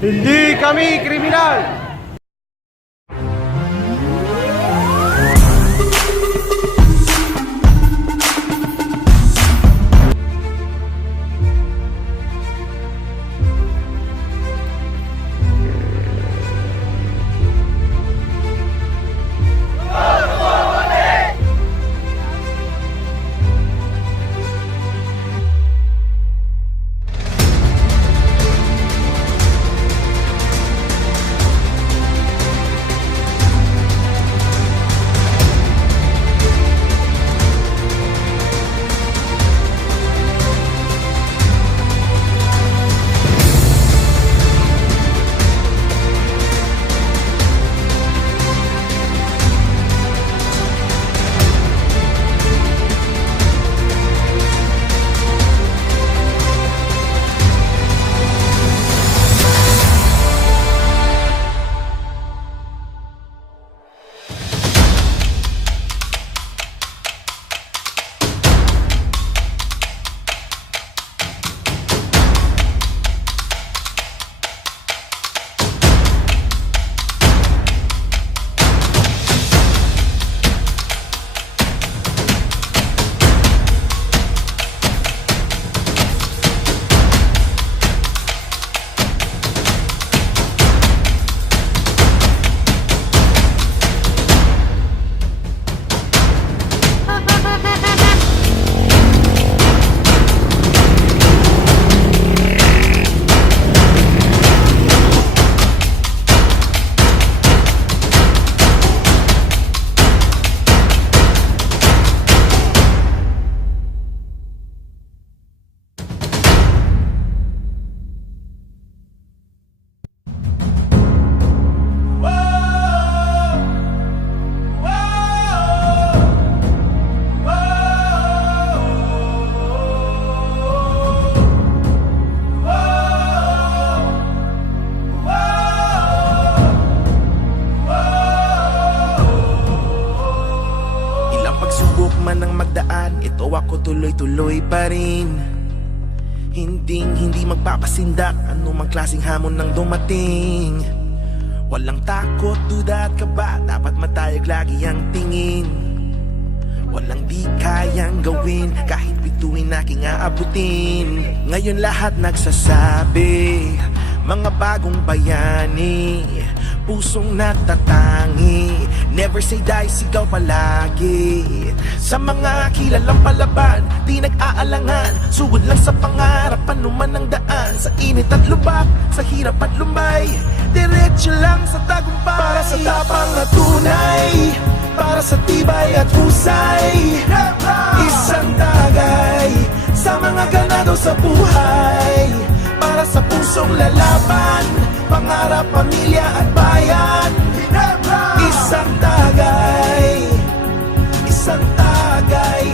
Hindi kami kriminal! Ito ako tuloy-tuloy pa rin. Hindi magpapasindak anumang klaseng hamon nang dumating. Walang takot, duda at kaba, dapat matayag lagi ang tingin. Walang di kayang gawin, kahit bituin aking aabutin. Ngayon lahat nagsasabi, mga bagong bayani, pusong natatangi. Never say die, sigaw palagi. Sa mga kilalang palaban, di nag-aalangan, sugod lang sa pangarap, panuman ang daan. Sa init at lubak, sa hirap at lumbay, diretso lang sa tagumpay. Para sa tapang at tunay, para sa tibay at husay, isang tagay sa mga ganado sa buhay. Para sa pusong lalaban, pangarap, pamilya at bayan, isang tagay, isang tagay.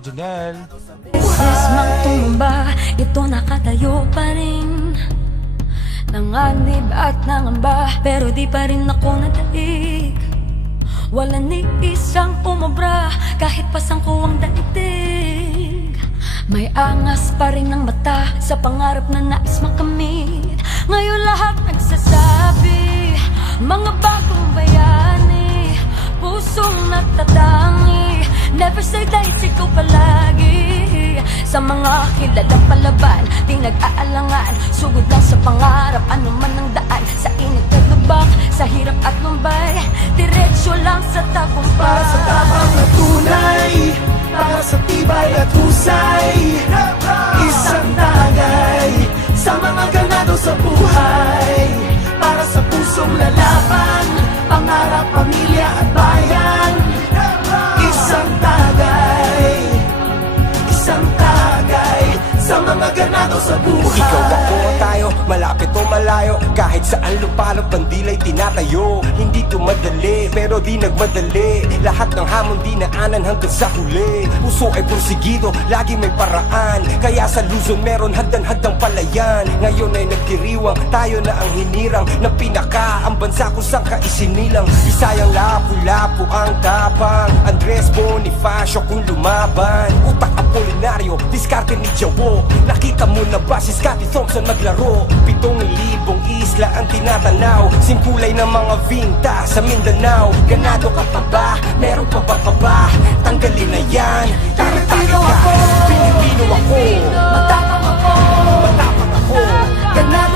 Janelle, Beses mang tumba, ito nakatayo pa rin. Nanganib at nangamba, pero di pa rin ako nadaig. Wala ni isang umubra, kahit pasangko ang daigdig. May angas pa rin ng mata sa pangarap na nais makamit. Ngayon lahat nagsasabi, mga bagong bayani, pusong natatangi. Never say die, sigaw palagi. Sa mga kilalang palaban, di nag-aalangan, sugod lang sa pangarap, ano man ang daan. Sa init at lubak, sa hirap at lumbay, diretsyo lang sa tagumpay. Para sa tapang na tunay, para sa tibay at husay, isang tagay sa mga ganado sa buhay. Para sa pusong lalaban, pangarap, pamilya at bayan, isang tagay, isang tagay sa mga ganado sa buhay. Ikaw ako tayo, malapit o malayo, kahit saan lupalop ng dilay tinatayo. Hindi to madali, pero di nagmadali. Lahat ng hamon di naanan hanggang sa huli. Puso ay porsigido, lagi may paraan. Kaya sa Luzon meron hagdan-hagdang palayan. Ngayon ay nagdiriwang, tayo na ang hinirang na pinaka ang bansa kung saan ka isinilang. Isayang lapu-lapu ang tapang, Andres Bonifacio kung lumaban. Utak Apolinario, diskarte ni Jawo. Nakita mo na ba si Scotty Thompson maglaro? 7,000 isla tinatanaw. Simkulay ng mga vinta sa Mindanao. Ganado ka pa ba? Meron pa ba ka ba? Tanggalin na yan, tarantado ka. Pilipino ako, Matapang ako, matapang ako. ganado